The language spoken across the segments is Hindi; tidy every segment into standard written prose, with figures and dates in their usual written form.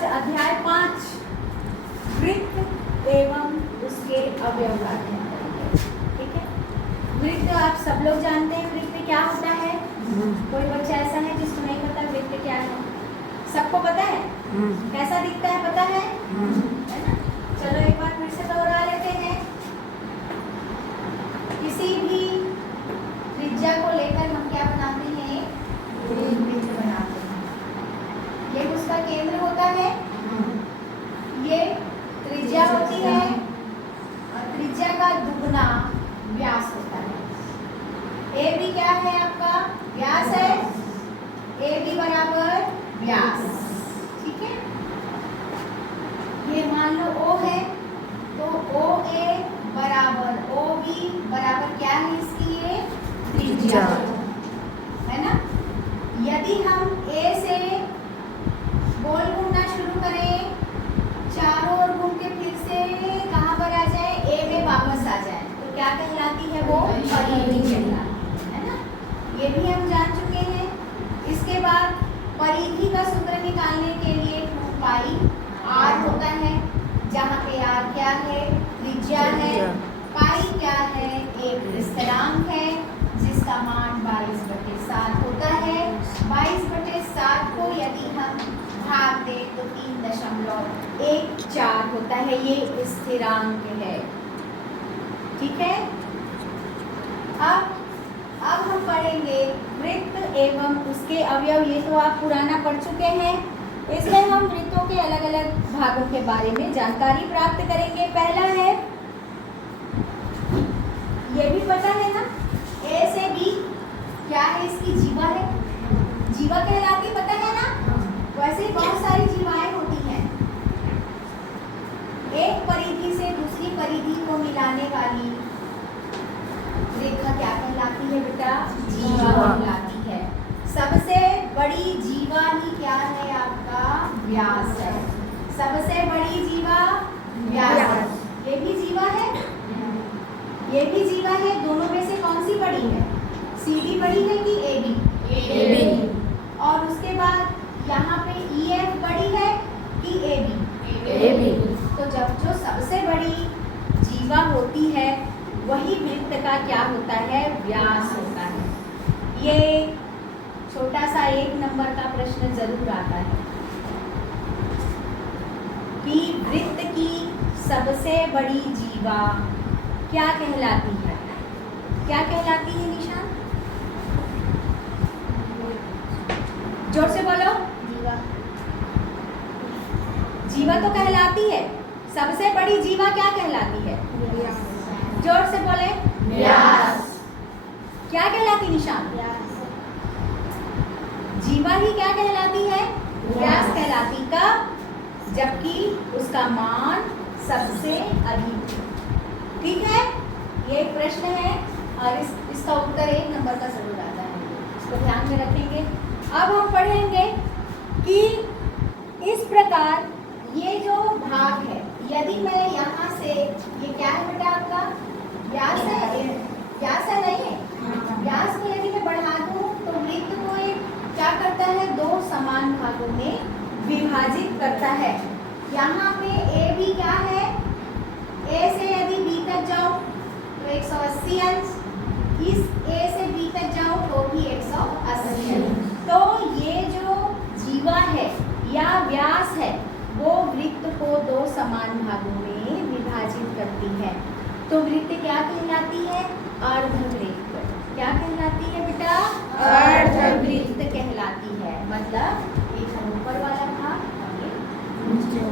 आज अध्याय 5 वृत्त एवं उसके अवयव का अध्ययन करेंगे। ठीक है, वृत्त आप सब लोग जानते हैं वृत्त क्या होता है। कोई बच्चा ऐसा है जिसको नहीं पता वृत्त क्या है? सबको पता है? कैसा दिखता है पता है ना? चलो एक बार फिर से दोहरा लेते हैं। किसी भी त्रिज्या को लेकर हम क्या बनाते हैं? एक वृत्त बनाते हैं। ये उसका केंद्र होता है, ये त्रिज्या होती है और त्रिज्या का दुगना व्यास होता है। ए बी क्या है आपका? व्यास है। ए बी बराबर व्यास। ठीक है, ये मान लो O है तो ओ ए बराबर ओ बी बराबर क्या है इसकी? ये त्रिज्या है ना। यदि हम ए से गोल घूमना शुरू करें, चारों ओर घूम के फिर से कहाँ पर आ जाए? ए में वापस आ जाए तो क्या कहलाती है? वो परिधि कहलाती है ना। ये भी हम जान चुके हैं। इसके बाद परिधि का सूत्र निकालने के लिए 2 पाई r होता है, जहाँ पे r क्या है? त्रिज्या है। पाई क्या है? एक स्थिरांक है जिसका मान 22/7 होता है। 22/7 को यदि हम भाग दे तो 3.14 होता है। ये स्थिरांक है। ठीक है, अब हम पढ़ेंगे वृत्त एवं उसके अवयव। ये तो आप पुराना पढ़ चुके हैं। इसमें हम वृत्तों के अलग अलग भागों के बारे में जानकारी प्राप्त करेंगे। पहला है, ये भी पता है ना, ए से बी क्या है? इसकी जीवा है। जीवा कहलाती, पता है ना। वैसे बहुत सारी जीवाएं होती हैं। एक परिधि से दूसरी परिधि को मिलाने वाली रेखा क्या कहलाती है बेटा? जीवा कहलाती है। सबसे बड़ी जीवा ही क्या है आपका? व्यास है। सबसे बड़ी जीवा व्यास। ये भी जीवा है, ये भी जीवा है। दोनों में से कौन सी बड़ी है? सीडी बड़ी है कि एबी? एबी। और उसके बाद यहाँ पे EF बड़ी है कि एबी? एबी। तो जब जो सबसे बड़ी जीवा होती है वही वृत्त का क्या होता है? व्यास होता है। ये छोटा सा 1 नंबर का प्रश्न जरूर आता है कि वृत्त की सबसे बड़ी जीवा क्या कहलाती है? क्या कहलाती है निशान? जोर से बोलो। जीवा। जीवा तो कहलाती है। सबसे बड़ी जीवा क्या कहलाती है? जोर से बोले। व्यास। क्या कहलाती निशान? जीवा ही क्या कहलाती है? व्यास कहलाती। कब? जबकि उसका मान सबसे अधिक। ठीक है, ये एक प्रश्न है और इसका उत्तर 1 नंबर का जरूर आता है। इसको ध्यान में रखेंगे। अब हम पढ़ेंगे कि इस प्रकार ये जो भाग है, यदि मैं यहाँ से, ये क्या है बेटा आपका? व्यास है। व्यास है नहीं है? व्यास को यदि मैं बढ़ा दूँ तो वृत्त को एक क्या करता है? 2 समान भागों में विभाजित करता है। यहाँ पे ए बी क्या है? ए से यदि बी तक जाओ तो 180 अंश, इस ए से बी तक जाओ तो भी 180 अंश। तो ये जो जीवा है या व्यास है वो वृत्त को 2 समान भागों में विभाजित करती है। तो वृत्त क्या कहलाती है? अर्धवृत्त। क्या कहलाती है बेटा? अर्धवृत्त कहलाती है। मतलब एक ऊपर वाला भाग और एक नीचे।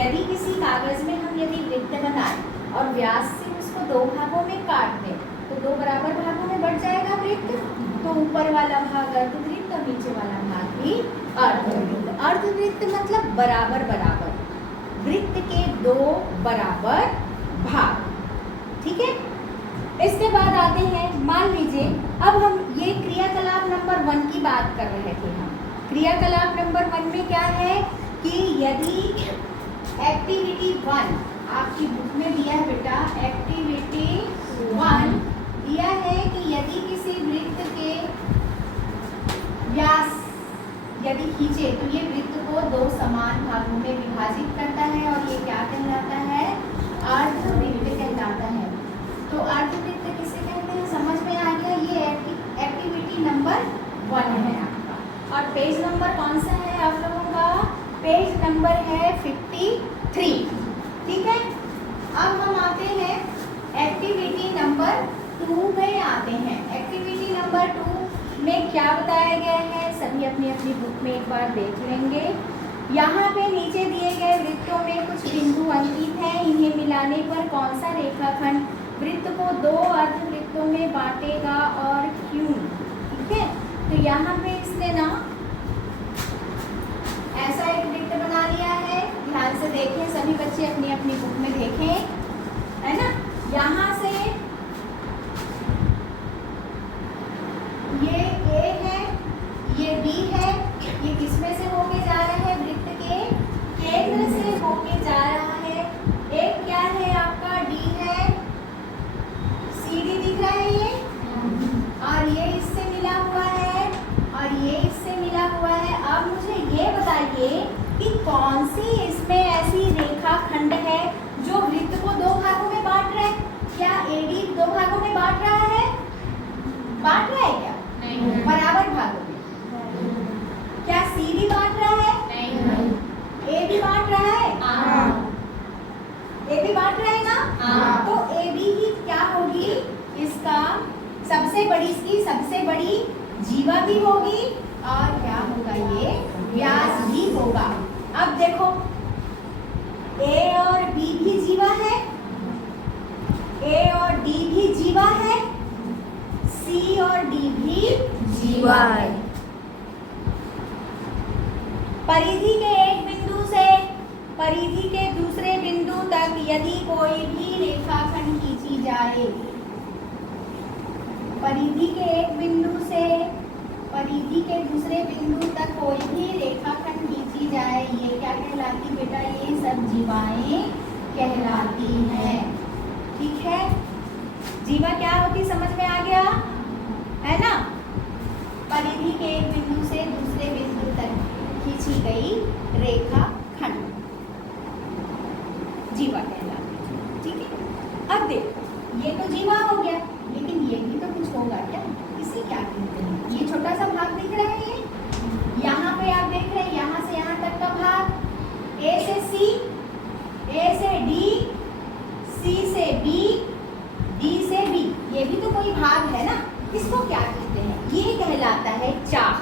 यदि किसी कागज में हम यदि वृत्त बनाए और व्यास से उसको 2 भागों में काट दें तो 2 बराबर भागों में बढ़ जाएगा वृत्त। तो ऊपर वाला भाग अर्धवृत्त और नीचे वाला भाग भी अर्धवृत्त। अर्धवृत्त मतलब बराबर बराबर, वृत्त के 2 बराबर भाग। ठीक है, इसके बाद आते हैं, मान लीजिए अब हम ये क्रियाकलाप नंबर 1 की बात कर रहे थे। हम क्रियाकलाप नंबर 1 में क्या है कि यदि एक्टिविटी 1 आपकी बुक में दिया है बेटा, एक्टिविटी 1 दिया है कि यदि किसी वृत्त के व्यास यदि खींचे तो ये वृत्त को 2 समान समान भागों में विभाजित करता है और ये क्या कहलाता है? अर्धवृत्त कहलाता है। तो अर्धवृत्त किसे कहते हैं समझ में आ गया। ये एक्टिविटी नंबर 1 है आपका। और पेज नंबर कौन सा है आप लोगों का? पेज नंबर है 53। ठीक है, अब हम आते हैं एक्टिविटी नंबर 2 में आते हैं। एक्टिविटी नंबर 2 में क्या बताया गया है सभी अपनी अपनी बुक में एक बार देख लेंगे। यहाँ पे नीचे दिए गए वृत्तों में कुछ बिंदु अंकित हैं। इन्हें मिलाने पर कौन सा रेखाखंड वृत्त को 2 अर्धवृत्तों में बांटेगा और क्यों? ठीक है, तो यहाँ पे इसने ना ऐसा एक वृत्त बना लिया है। ध्यान से देखें सभी बच्चे, अपनी अपनी बुक में देखें, है ना। यहाँ से ये A है, ये B है, ये किसमें से होके जा रहा है? वृत्त के केंद्र से होके जा रहा है। एक क्या है आपका? D है, CD दिख रहा है ये, और ये इससे मिला हुआ है और ये इससे मिला हुआ है। अब मुझे ये बताइए कि कौन सी इसमें ऐसी रेखाखंड है जो वृत्त को 2 भागों में बांट रहा है? क्या AD 2 भागों में बांट रहा है? बांट रहा है क्या? नहीं। बराबर भागों में। क्या CD बांट रहा है? नहीं। AB बांट रहा है? हाँ। AB बांट रहा है ना? हाँ। तो AB ही क्या होगी? इसका सबसे बड़ी, इसकी सबसे बड़ी जीवा भी होगी और क्या होगा? ये व्यास भी होगा। अब देखो A और B भी जीवा है, A और D भी जीवा है, C और D भी जीवा है। परिधि के एक बिंदु से परिधि के दूसरे बिंदु तक यदि कोई भी रेखाखंड खींची जाए, परिधि के एक बिंदु से परिधि के दूसरे बिंदु तक कोई भी रेखाखंड खींची जाए, ये क्या कहलाती बेटा? ये सब जीवाएं कहलाती हैं। ठीक है, जीवा क्या होती समझ में आ गया है ना। परिधि के एक बिंदु से दूसरे बिंदु तक खींची गई रेखाखंड जीवा कहलाती है। ठीक है, अब देखो ये तो जीवा हो गया, लेकिन ये भी तो कुछ होगा क्या? इसे क्या कहते हैं? ये छोटा सा भाग दिख रहा है, ये यहाँ पे आप देख रहे हैं, यहाँ से यहाँ तक का भाग, A से C, A से D, C से B, D से B, ये भी तो कोई भाग है ना। इसको क्या कहते हैं? ये कहलाता है चाप।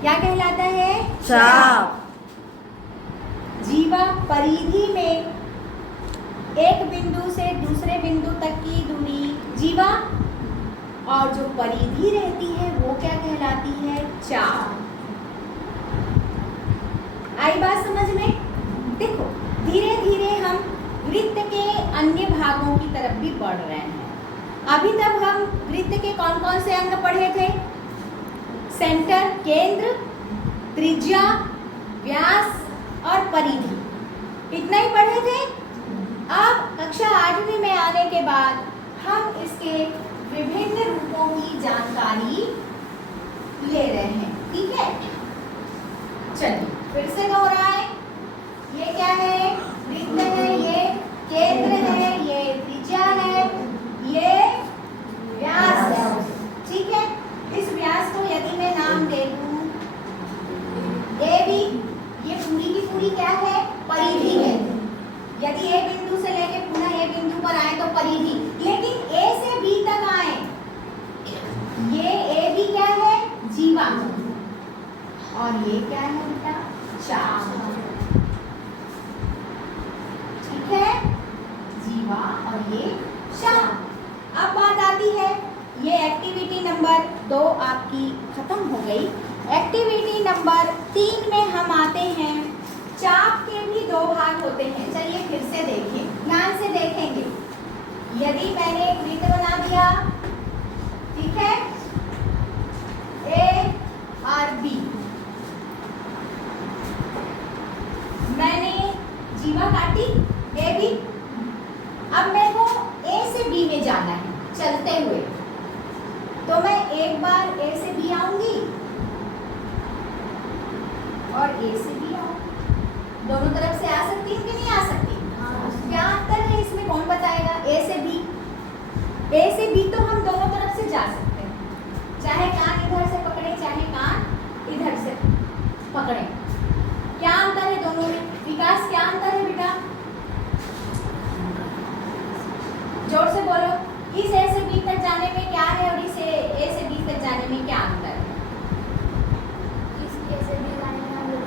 क्या कहलाता है? चाप। जीवा परिधि में एक बिंदु से दूसरे बिंदु तक की दूरी जीवा, और जो परिधि रहती है वो क्या कहलाती है? चाप। आई बात समझ में? देखो धीरे धीरे हम वृत्त के अन्य भागों की तरफ भी बढ़ रहे हैं। अभी तक हम वृत्त के कौन कौन से अंग पढ़े थे? सेंटर, केंद्र, त्रिज्या, व्यास और परिधि, इतना ही पढ़े थे। अब कक्षा 8वीं में आने के बाद हम इसके विभिन्न रूपों की जानकारी ले रहे हैं। ठीक है, चलिए फिर से दोहराएं। ये क्या है? वृत्त है, ये केंद्र है, ये त्रिज्या है, ये व्यास है। ठीक है, इस व्यास को यदि मैं नाम दे दूं AB, ये पूरी की पूरी क्या है? परिधि है। यदि A बिंदु से लेके पुनः A बिंदु पर आए तो परिधि, लेकिन A से B तक आए, ये AB क्या है? जीवा, और ये क्या है बेटा? चाप। ठीक है, जीवा और ये चाप। अब बात आती है, ये एक्टिविटी नंबर 2 आपकी खत्म हो गई। एक्टिविटी नंबर 3 में हम आते हैं। चाप के भी 2 भाग होते हैं। चलिए फिर से देखें, ध्यान से देखेंगे। यदि मैंने एक वृत्त बना दिया, ठीक है, A और B, मैंने जीवा काटी AB, अब मेरे को A से B में जाना है चलते हुए, तो मैं एक बार A से B आऊंगी और A से B आऊंगी। दोनों तरफ से आ सकती है कि नहीं आ सकती? क्या अंतर है इसमें, कौन बताएगा? ए से बी तो हम दोनों तरफ से जा सकते हैं, चाहे कान इधर से पकड़े चाहे कान इधर से पकड़े। क्या अंतर है दोनों में? विकास क्या अंतर है बेटा? जोर से बोलो। इस ए से बी तक जाने में क्या है और इस ए से बी तक जाने में क्या अंतर है? इस ए से बी जाने में हम लोग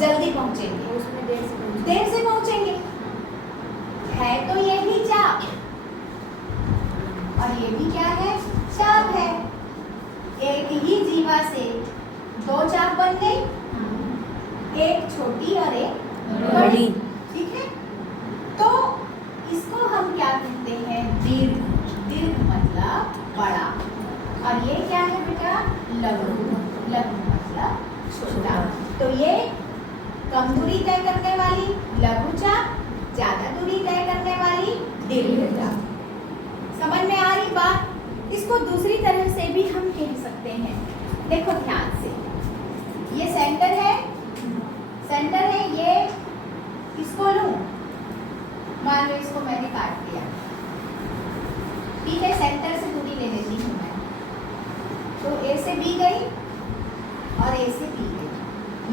जल्दी पहुंचेंगे, उसमें देर से पहुंचेंगे। है तो ये भी चाप और ये भी क्या है? चाप है। एक ही जीवा से दो चाप बन गई, एक छोटी और एक बड़ी। ठीक है, तो इसको हम क्या कहते हैं? दीर्घ। दीर्घ मतलब बड़ा, और ये क्या है बेटा? लघु। लघु मतलब छोटा। तो ये कम दूरी तय करने वाली लघु चाप, ज्यादा दूरी तय करने वाली दीर्घ चाप। समझ में आ रही बात? इसको दूसरी तरह से भी हम कह सकते हैं। देखो ध्यान से, ये सेंटर है, ये इसको लूं, मान लो इसको मैंने काट दिया, ठीक है, सेंटर से दूरी ले लेती हूँ मैं, तो ए से बी गई और ए से बी गई।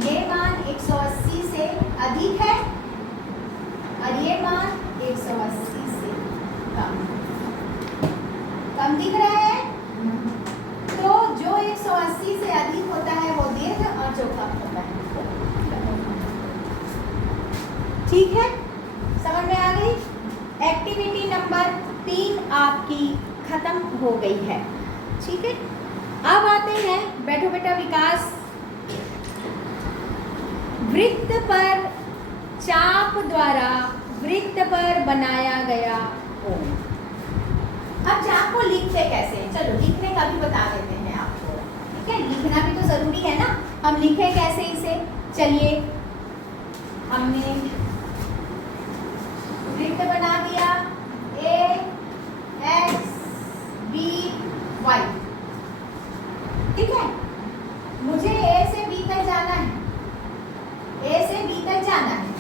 ये मान 180 से अधिक है और ये मान 180 से कम दिख रहा है। तो जो 180 से अधिक होता है वो दीर्घ और जो कम होता है वो लघु। ठीक है, समझ में आ गई? एक्टिविटी नंबर 3 आपकी खत्म हो गई है। ठीक है, अब आते हैं, बैठो बेटा विकास। वृत्त पर चाप द्वारा वृत्त पर बनाया गया कोण। अब चाप को लिखते कैसे हैं? चलो लिखने का भी बता देते हैं आपको। ठीक है, लिखना भी तो जरूरी है ना, हम लिखे कैसे इसे? चलिए, हमने वृत्त बना दिया ए एक्स बी वाई। ठीक है, मुझे ए से बी तक जाना है, ए से बी तक जाना है।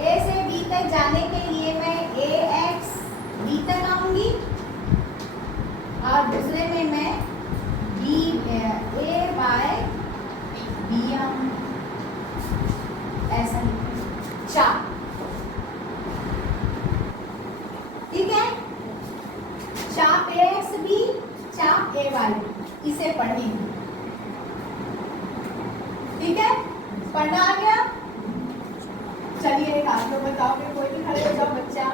ए से बी तक जाने के लिए मैं ए एक्स बी तक आऊंगी और दूसरे में मैं बी ए बाय बी आऊंगी। ऐसा चाप। ठीक है, चाप ए एक्स बी, चाप ए वाई, इसे पढ़ेंगे। ठीक है, पढ़ना आ गया? चलिए एक आप लोग बताओगे, कोई भी खड़े हो जाओ बच्चा।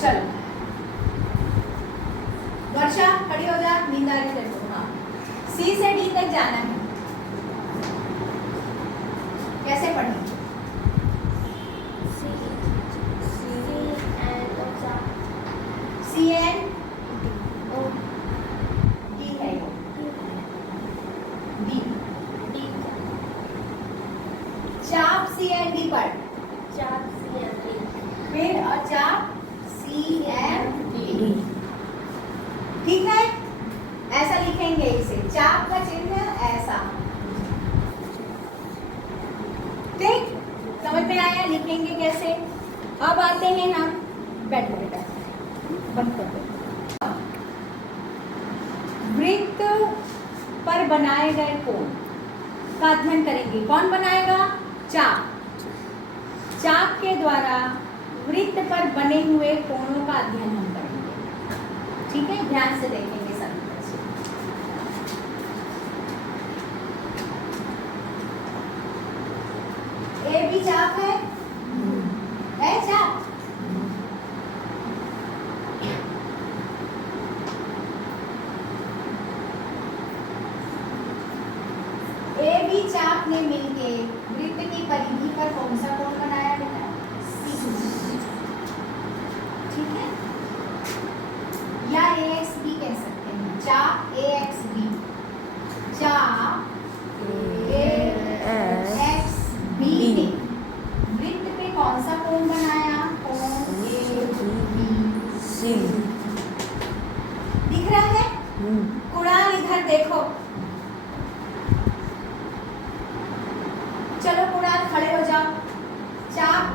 चलो वर्षा खड़ी हो जा, नींद आ रही तेरे को। हाँ, सी से डी तक जाना है, कैसे पढ़ेंगे? सी एन डी है, डी चाप सी एन डी पर, फिर और चाप सी एन डी। ठीक है, ऐसा लिखेंगे इसे, चाप का चिन्ह ऐसा। ठीक, समझ में आया? लिखेंगे कैसे? अब आते हैं हम, बैठो बेटा, बंद कर दो। वृत्त पर बनाए गए कोण का अध्ययन करेंगे। कौन बनाएगा? चाप। चाप के द्वारा वृत्त पर बने हुए कोणों का अध्ययन हम करेंगे। ठीक है, ध्यान से देखेंगे सभी बच्चे। ए भी चाप है चाप। ए बी चाप ने मिलके वृत्त की परिधि पर कौन सा कोण बनाया बेटा? सी। ठीक है, या ए एक्स बी कह सकते हैं, चाप ए एक्स बी, चाप ए एक्स बी ने वृत्त पे कौन सा कोण बनाया? कोण ए बी सी। दिख रहा है? कुणाल इधर देखो,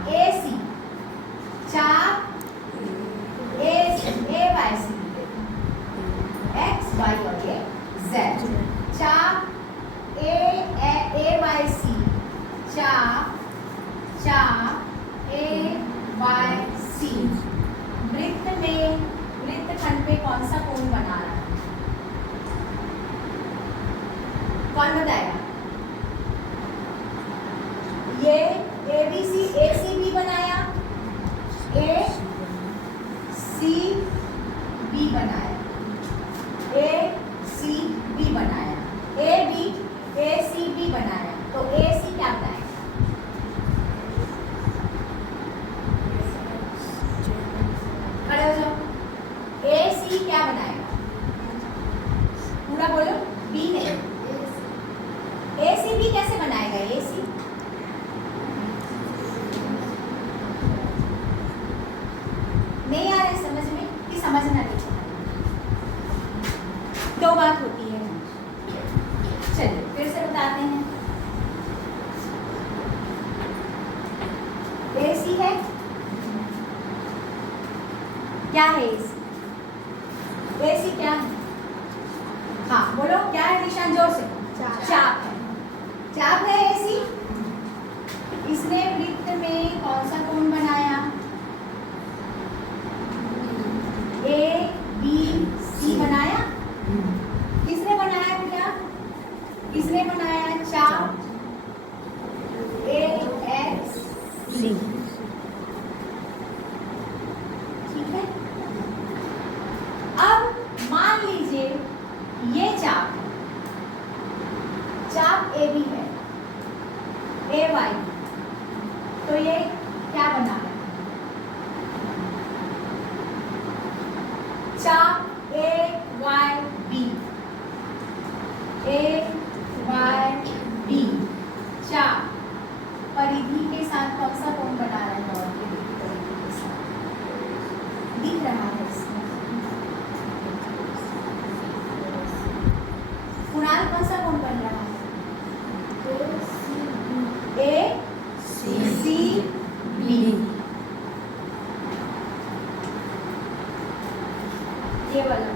ए सी, चाप ए वाई सी, एक्स वाई और ये जेड, चाप ए वाई सी, चाप ए वाई सी। वृत्त में, वृत्तखंड पे कौन सा कोण बना रहा है? कौन बताएगा? ये A B C, A C B बनाया, ए सी बी बनाया, ए सी बी बनाया, A B A C B बनाया, तो ए सी क्या बनाएगा? खड़े हो जाओ। ए सी क्या बनाएगा? पूरा बोलो। बी ने ए सी बी कैसे बनाएगा? ए सी नहीं आ रहा है समझ में कि समझना नहीं? दो बात होती है। चलिए फिर से बताते हैं। ए सी है, क्या है ए सी? ए सी क्या है? हाँ बोलो, क्या है? निशान जोर से। चाप है, चाप है ए सी। इसने वृत्त में कौन सा कोण बनाया? ए बी सी बनाया। किसने बनाया बेटा? किसने बनाया? चाप ए एक्स सी। ठीक है। अब मान लीजिए ये चाप है, चाप ए बी है, ए वाई, तो ये क्या बना है? चाप ए वाई बी, ए वाई बी चाप परिधि के साथ कौन सा कोण बना रहा है? और परिधि के साथ दिख रहा है इसमें। कुणाल कौन सा कोण बन रहा है? ए सी बी। ये वाला तो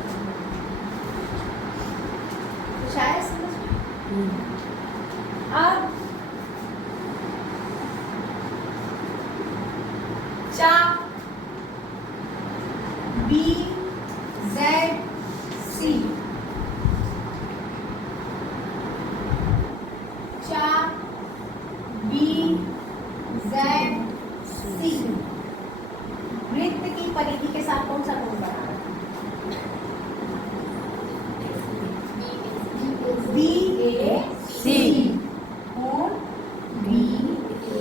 शायद समझ में। अब चाप बी जेड सी, चाप बी जेड सी वृत्त की परिधि के साथ कौन सा कोण बना रहा है? बी ए सी, कोण बी ए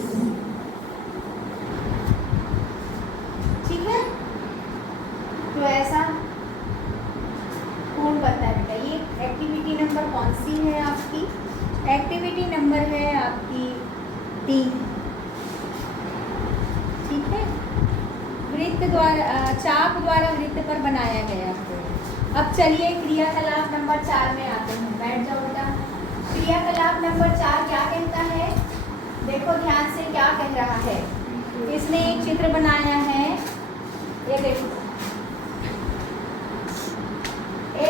सी। ठीक है, तो ऐसा कोण बनता है बेटा। ये एक्टिविटी नंबर कौन सी है आपकी? एक्टिविटी नंबर है आपकी 3। ठीक है, वृत्त द्वारा, चाप द्वारा वृत्त पर बनाया गया है। अब चलिए क्रियाकलाप नंबर 4 में आते हैं। बैठ जाओ बेटा। क्रियाकलाप नंबर 4 क्या कहता है? देखो ध्यान से क्या कह रहा है। इसने एक चित्र बनाया है, ये देखो, ए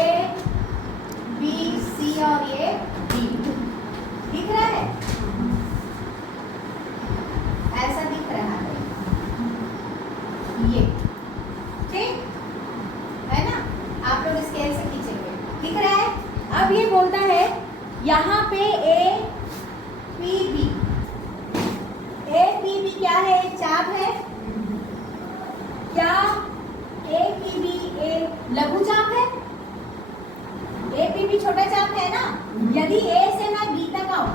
बी सी और ये डी दिख रहा है, ऐसा दिख रहा है ये। ठीक है ना? आप लोग स्केल से खींचेंगे, दिख रहा है। अब ये बोलता है यहाँ पे A P B, A P B क्या है? एक चाप है। क्या ए पी बी एक लघु चाप है? ए पी बी छोटा चाप है ना। यदि ए से मैं बी तक आऊं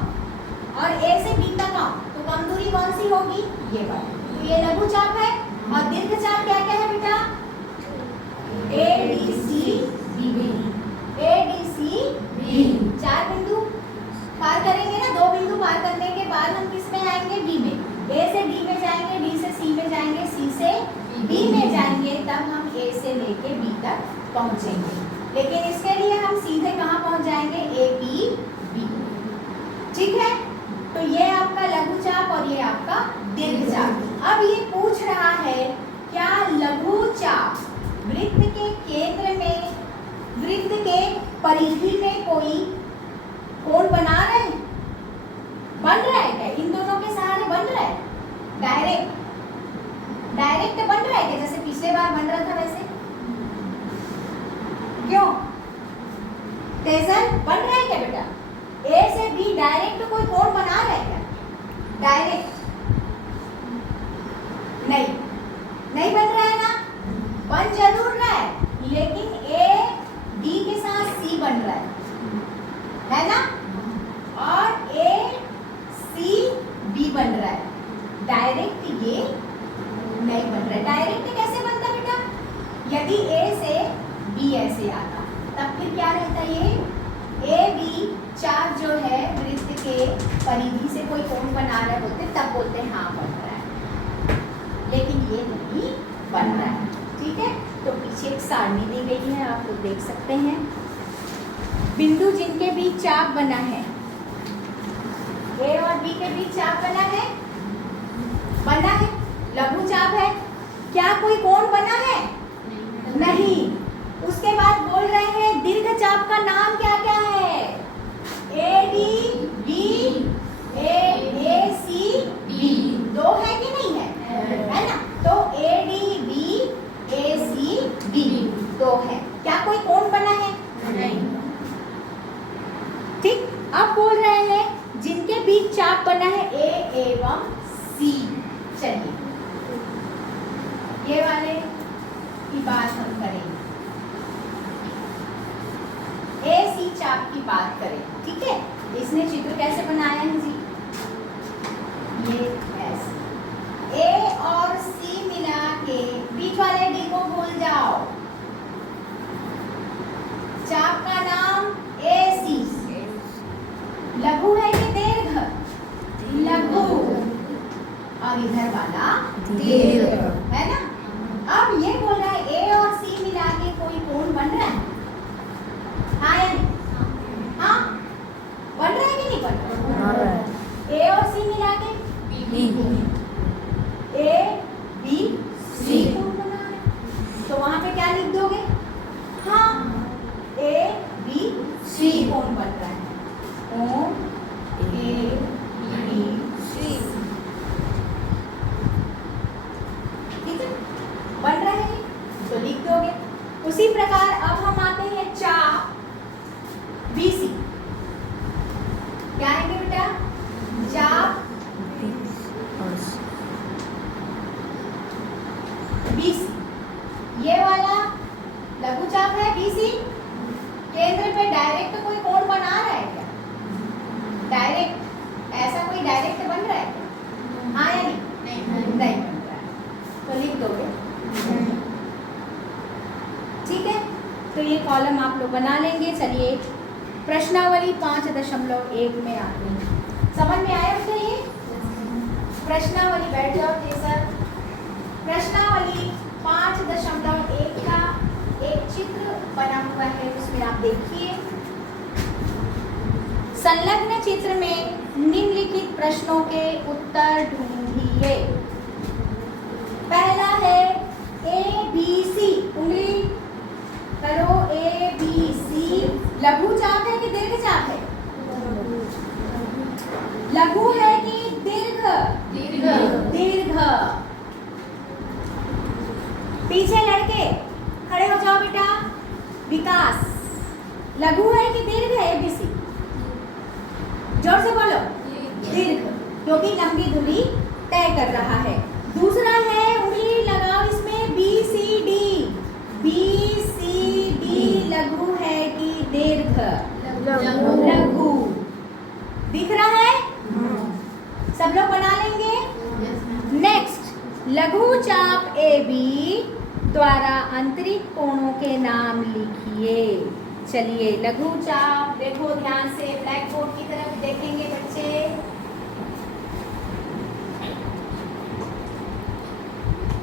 और ए से बी तक आऊं तो कम दूरी कौन सी होगी? ये वाली। तो ये लघु चाप है। और दीर्घ चाप क्या क्या है बेटा? A D C B, A D C B. 4 बिंदु पार करेंगे ना। 2 बिंदु पार करने के बाद हम किस में आएंगे? बी में। ए से डी में जाएंगे, डी से सी में जाएंगे, सी से बी में जाएंगे, तब हम ए से लेके बी तक पहुंचेंगे। लेकिन इसके लिए हम सीधे कहाँ पहुंच जाएंगे? A P B. ठीक है, तो ये आपका लघु चाप और ये आपका दीर्घ चाप। परिधि में कोई कोण बना रहे हैं, बन रहा है क्या? इन दोनों के सहारे बन रहा है? डायरेक्ट बन रहा है क्या? जैसे पिछले बार बन रहा था वैसे? क्यों तेजल, बन रहा है क्या बेटा? ए से बी डायरेक्ट कोई कोण बना रहा है क्या? डायरेक्ट नहीं बन रहा है ना? बन जरूर रहा है, लेकिन ए डी के साथ सी बन रहा है ना? और ए सी बी बन रहा है। डायरेक्ट ये नहीं बन रहा है। डायरेक्ट कैसे बनता बेटा? यदि ए से बी ऐसे आता तब फिर क्या रहता? ये ए बी चाप जो है वृत्त के परिधि से कोई कोण बना रहे होते तब बोलते हैं हाँ बन रहा है, लेकिन ये नहीं बन रहा है। ठीक है, तो पीछे एक सारणी दी गई है, आप लोग देख सकते हैं। बिंदु जिनके बीच चाप बना है, ए और बी के बीच चाप बना है लघु चाप है। क्या कोई कोण बना है? नहीं। उसके बाद बोल रहे हैं दीर्घ चाप का नाम क्या क्या है? A D B, A C B, दो है कि नहीं है ना? तो A D B, A C B दो है। क्या कोई कोण बना है? नहीं। ठीक, अब बोल रहे हैं जिनके बीच चाप बना है ए एवं सी। चलिए ये वाले की बात हम करेंगे, ए सी चाप की बात करें। ठीक है, इसने चित्र कैसे बनाया है जी? ये ऐसे ए और सी मिला के बीच वाले डी को भूल जाओ। चाप का नाम ए सी। लघु है कि दीर्घ? लघु। और इधर वाला दीर्घ है ना? अब ये बोल रहा है ए और सी मिला के कोई कोण बन रहा है? हाँ या नहीं? हाँ, बन रहा है कि नहीं बन रहा है? ए और सी मिला के ए बी सी कोण बना रहे, तो वहां पे क्या लिख दोगे? हाँ, ए बी सी कोण बन रहा है। कोण ए बी सी, ठीक है, बन रहा है तो लिख दोगे। उसी प्रकार अब हम आते हैं चाप बी सी। क्या है बेटा? चाप बी सी, ये वाला लघु चाप है बी सी। केंद्र पे डायरेक्ट कोई कोण बना रहा है क्या? डायरेक्ट, ऐसा कोई डायरेक्ट बन रहा है क्या? हाँ या नहीं? नहीं बन रहा है, तो लिख दोगे। ठीक है, तो ये कॉलम आप लोग बना लेंगे। चलिए प्रश्नावली 5.1 में आते हैं। समझ में आया बच्चा? ये प्रश्नावली, बैठ जाओ सर। प्रश्नावली 5.1 का एक चित्र बना हुआ है, उसमें आप देखिए। संलग्न चित्र में निम्नलिखित प्रश्नों के उत्तर ढूंढिए। पहला है ए बी सी, उंगली करो। ए बी सी लघु चाप है कि दीर्घ चाप है? लघु है कि दीर्घ? दीर्घ। पीछे लड़के खड़े हो जाओ बेटा। विकास, लघु है कि दीर्घ है? ए बी सी जोर से बोलो। दीर्घ, क्योंकि लंबी दूरी तय कर रहा है। दूसरा है, उंगली लगाओ इसमें, B C D. B C D लघु है कि दीर्घ? लघु। दिख रहा है? सब लोग बना लेंगे। नेक्स्ट, लघु चाप ए बी द्वारा आंतरिक कोणों के नाम लिखिए। चलिए लघु चाप, देखो ध्यान से, ब्लैक बोर्ड की तरफ देखेंगे बच्चे।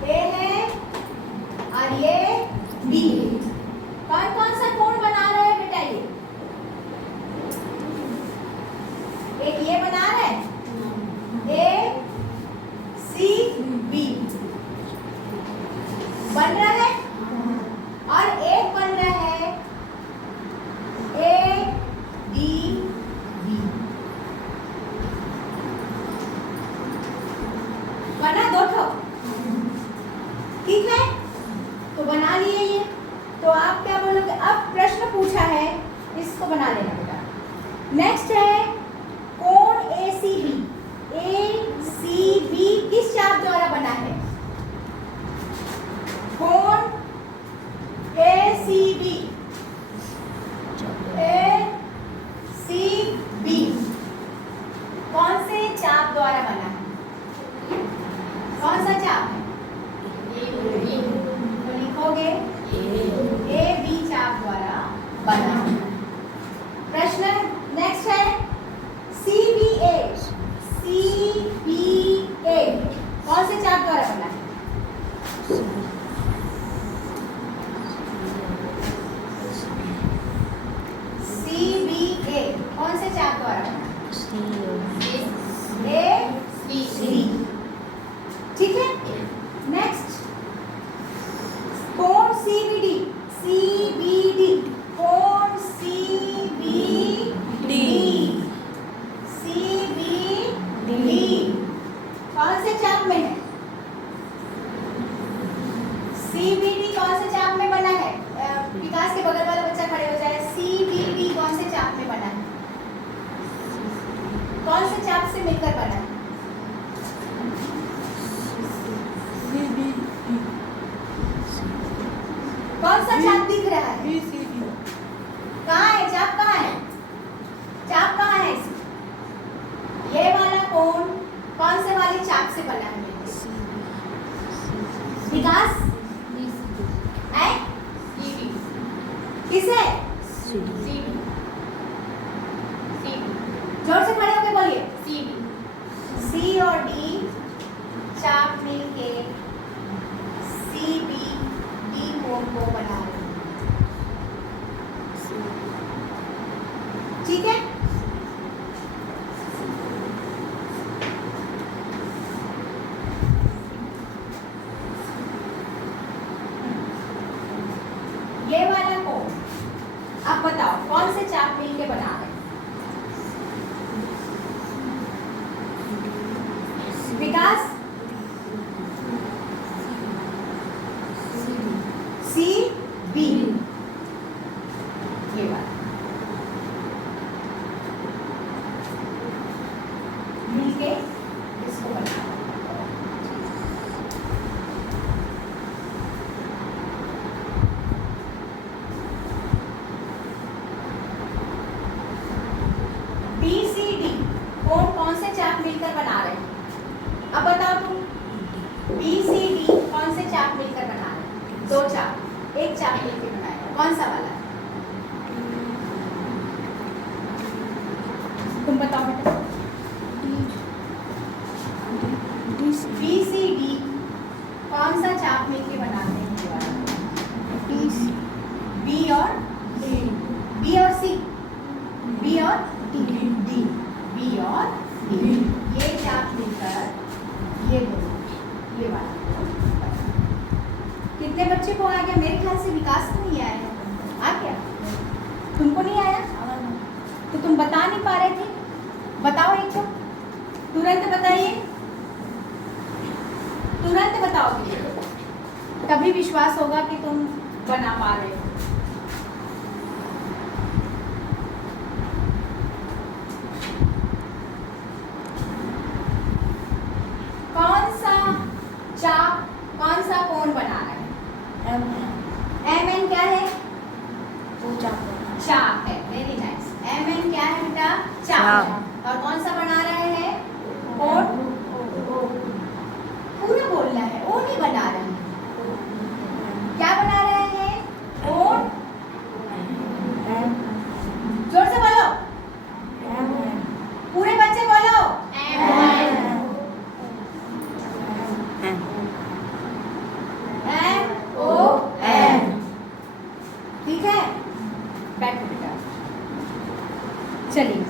ए है और ये बी। कौन कौन सा कोण बना रहा है बेटा? ये एक ये बना रहा है ए सी बी, बन रहा है। और एक बन रहा है बना लेना बेटा। नेक्स्ट है कोण ACB। ACB किस चाप द्वारा बना है? कोण ACB कौन से चाप द्वारा बना है? कौन सा चाप है? तो लिखोगे AB चाप द्वारा बना है। प्रश्न नेक्स्ट है CBA। CBA कौन से चाप द्वारा बना है? CBA कौन से चाप द्वारा बना है? AC। ठीक है। नेक्स्ट कोण CBD। CBD कोण CBD। CBD कौन से चाप में है? CBD कौन से चाप में बना है? विकास के बगल वाला बच्चा खड़े हो जाए। CBD कौन से चाप में बना है? कौन से चाप से मिलकर बना है? कौन सा चाप दिख रहा है? कहाँ है चाप? कहाँ है चाप? कहाँ है? ये वाला कोण कौन से वाले चाप से बना है? विकास है? किसे? जोर से खड़े होकर बोलिए। C और D चाप मिलके CBD कोण को बना रहे हैं। ठीक है। ये वाला कोण आप बताओ कौन से चाप मिलके बना रहे हैं? विकास CB ये वाला मिलके इसको बना। BCD कौन से चाप मिलकर बना रहे हैं? अब बताओ तुम BCD कौन से चाप मिलकर बना रहे हैं? दो चाप, एक चाप मिलकर बनाया, कौन सा वाला है? तुम बताओ बेटा। BCD कौन सा चाप मिलकर बनाते हैं? B और C। B और D। B और D ये चाप मिलकर ये बोलो ये वाला। कितने बच्चे को आ गया? मेरे ख्याल से विकास को नहीं आया। आ गया? तुमको नहीं आया तो तुम बता नहीं पा रहे थे। बताओ एक को तुरंत बताइए, तुरंत बताओगे तभी विश्वास होगा कि तुम बना पा रहे हो। कौन सा कोण बना रहा है? MN क्या है? चाप है। Very nice. MN क्या है बेटा? चाप। और कौन सा बना रहे हैं? कोण। पूरा बोलना है, वो नहीं बना रहे हैं। क्या बना रहे हैं? कोण। जोर से बोलो, पूरे बच्चे बोलो। ठीक है। बैठ बेटा। चलिए,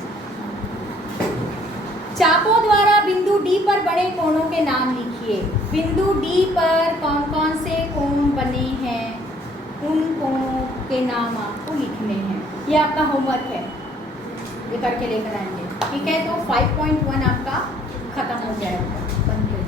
चापों द्वारा बिंदु D पर बने कोणों के नाम लिखिए। बिंदु D पर कौन कौन से कोण बने हैं, उन कोणों के नाम आपको लिखने हैं। ये आपका होमवर्क है, ये करके लेकर आएंगे। ठीक है, तो 5.1 आपका खत्म हो जाएगा। बंद कर